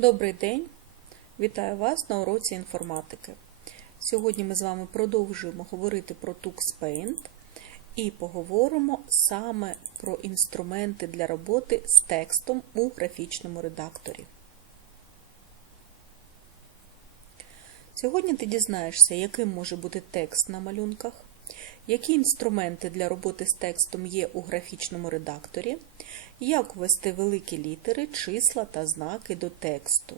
Добрий день! Вітаю вас на уроці інформатики. Сьогодні ми з вами продовжуємо говорити про TuxPaint і поговоримо саме про інструменти для роботи з текстом у графічному редакторі. Сьогодні ти дізнаєшся, яким може бути текст на малюнках, які інструменти для роботи з текстом є у графічному редакторі, як ввести великі літери, числа та знаки до тексту.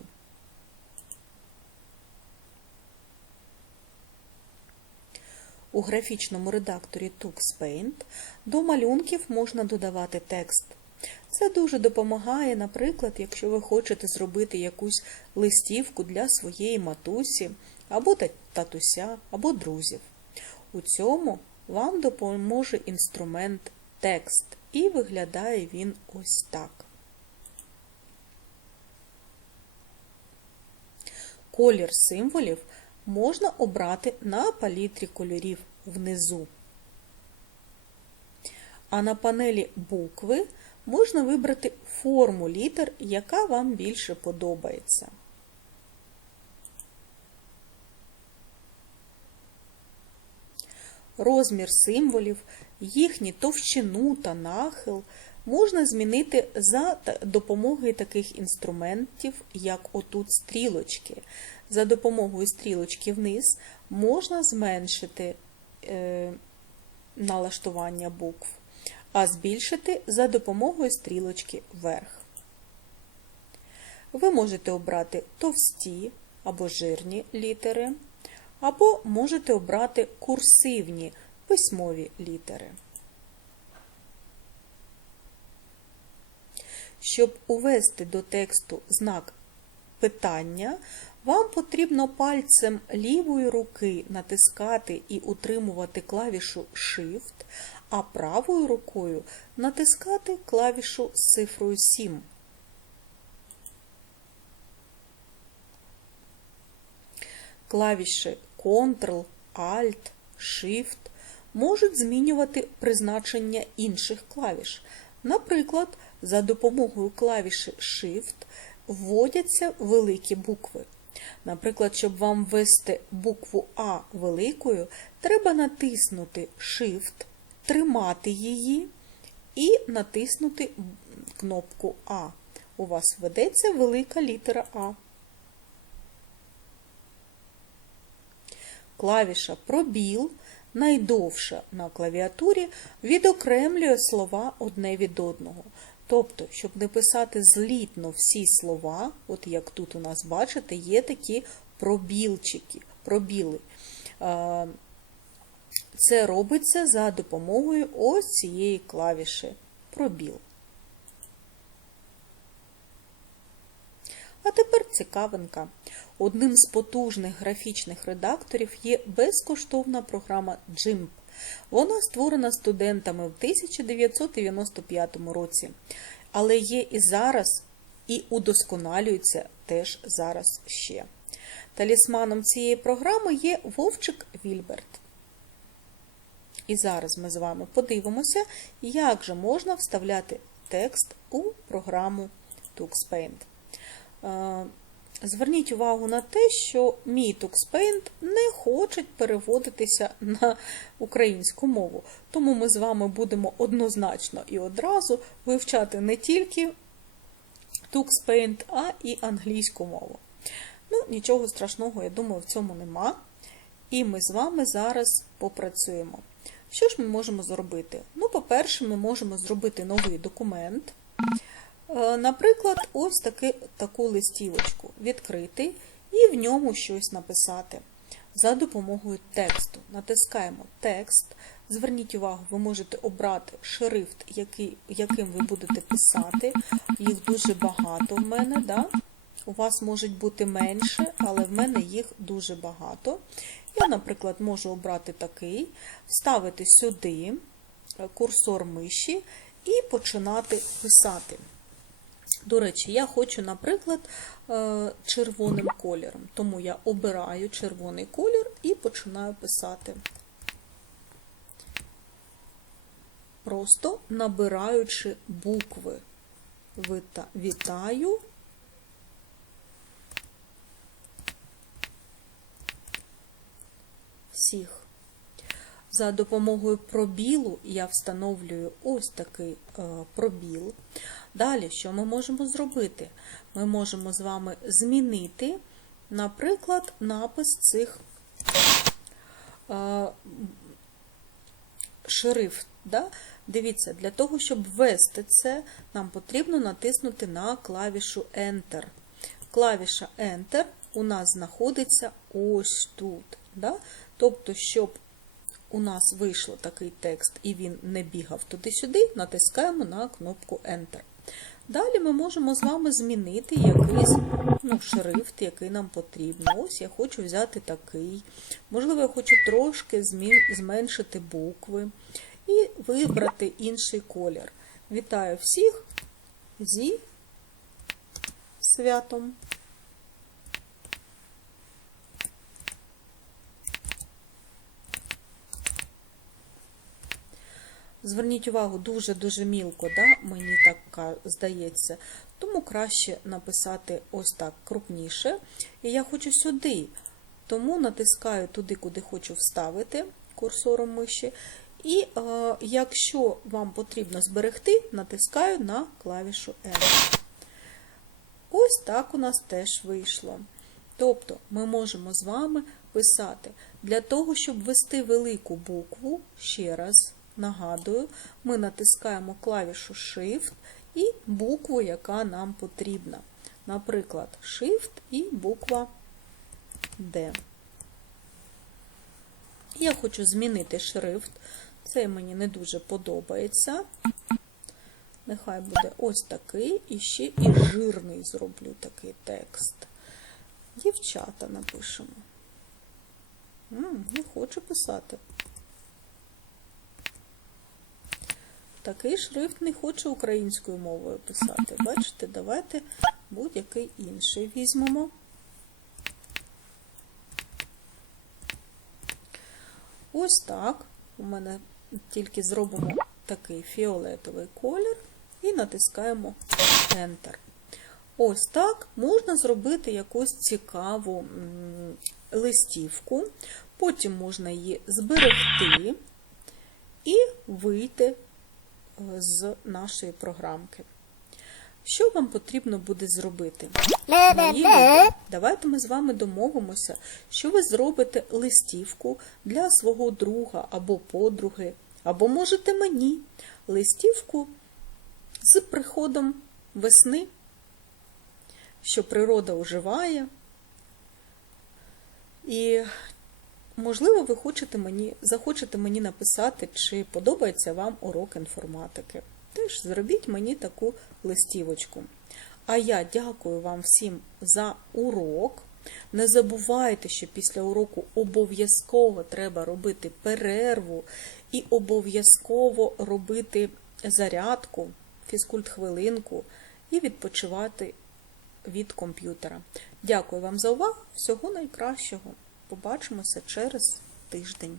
У графічному редакторі TuxPaint до малюнків можна додавати текст. Це дуже допомагає, наприклад, якщо ви хочете зробити якусь листівку для своєї матусі, або татуся, або друзів. У цьому вам допоможе інструмент текст, і виглядає він ось так. Колір символів можна обрати на палітрі кольорів внизу. А на панелі букви можна вибрати форму літер, яка вам більше подобається. Розмір символів, їхню товщину та нахил можна змінити за допомогою таких інструментів, як отут стрілочки. За допомогою стрілочки вниз можна зменшити е, налаштування букв, а збільшити за допомогою стрілочки вверх. Ви можете обрати товсті або жирні літери, або можете обрати курсивні письмові літери. Щоб увести до тексту знак питання, вам потрібно пальцем лівої руки натискати і утримувати клавішу Shift, а правою рукою натискати клавішу з цифрою 7. Клавіші Ctrl, Alt, Shift можуть змінювати призначення інших клавіш. Наприклад, за допомогою клавіші Shift вводяться великі букви. Наприклад, щоб вам ввести букву А великою, треба натиснути Shift, тримати її і натиснути кнопку А. У вас ведеться велика літера А. Клавіша Пробіл найдовша на клавіатурі відокремлює слова одне від одного. Тобто, щоб не писати злітно всі слова, от як тут у нас бачите, є такі пробілчики, пробіли. Це робиться за допомогою ось цієї клавіші пробіл. А тепер цікавинка. Одним з потужних графічних редакторів є безкоштовна програма GIMP. Вона створена студентами в 1995 році, але є і зараз, і удосконалюється теж зараз ще. Талісманом цієї програми є Вовчик Вільберт. І зараз ми з вами подивимося, як же можна вставляти текст у програму TuxPaint. Зверніть увагу на те, що мій TuxPaint не хоче переводитися на українську мову. Тому ми з вами будемо однозначно і одразу вивчати не тільки TuxPaint, а і англійську мову. Ну, нічого страшного, я думаю, в цьому нема. І ми з вами зараз попрацюємо. Що ж ми можемо зробити? Ну, по-перше, ми можемо зробити новий документ. Е, наприклад, ось таки, таку листівочку відкрити і в ньому щось написати за допомогою тексту. Натискаємо текст. Зверніть увагу, ви можете обрати шрифт, який, яким ви будете писати. Їх дуже багато в мене. Да? У вас можуть бути менше, але в мене їх дуже багато. Я, наприклад, можу обрати такий, вставити сюди е, курсор миші і починати писати. До речі, я хочу, наприклад, е, червоним кольором, тому я обираю червоний колір і починаю писати, просто набираючи букви вітаю. всіх. За допомогою пробілу я встановлюю ось такий е, пробіл. Далі, що ми можемо зробити? Ми можемо з вами змінити, наприклад, напис цих е, шрифт. Да? Дивіться, для того, щоб ввести це, нам потрібно натиснути на клавішу Enter. Клавіша Enter у нас знаходиться ось тут. Да? Тобто, щоб у нас вийшло такий текст і він не бігав туди-сюди, натискаємо на кнопку Enter. Далі ми можемо з вами змінити якийсь ну, шрифт, який нам потрібен. Ось я хочу взяти такий. Можливо, я хочу трошки змін- зменшити букви і вибрати інший колір. Вітаю всіх зі святом! Зверніть увагу, дуже-дуже мілко, да? мені так здається. Тому краще написати ось так крупніше. І я хочу сюди, тому натискаю туди, куди хочу вставити курсором миші. І е, якщо вам потрібно зберегти, натискаю на клавішу Enter. Ось так у нас теж вийшло. Тобто ми можемо з вами писати для того, щоб ввести велику букву, ще раз нагадую, ми натискаємо клавішу Shift і букву, яка нам потрібна. Наприклад, Shift і буква D. Я хочу змінити шрифт. Це мені не дуже подобається. Нехай буде ось такий, і ще і жирний зроблю такий текст. Дівчата напишемо. М, не хочу писати. Такий шрифт не хоче українською мовою писати. Бачите, давайте будь-який інший візьмемо. Ось так. У мене тільки зробимо такий фіолетовий колір і натискаємо Enter. Ось так можна зробити якусь цікаву листівку, потім можна її зберегти і вийти з нашої програмки. Що вам потрібно буде зробити? Мої давайте ми з вами домовимося, що ви зробите листівку для свого друга або подруги, або можете мені листівку з приходом весни, що природа оживає. І, можливо, ви хочете мені, захочете мені написати, чи подобається вам урок інформатики. Теж зробіть мені таку листівочку. А я дякую вам всім за урок. Не забувайте, що після уроку обов'язково треба робити перерву і обов'язково робити зарядку, фізкульт-хвилинку і відпочивати від комп'ютера. Дякую вам за увагу. Всього найкращого. Побачимося через тиждень.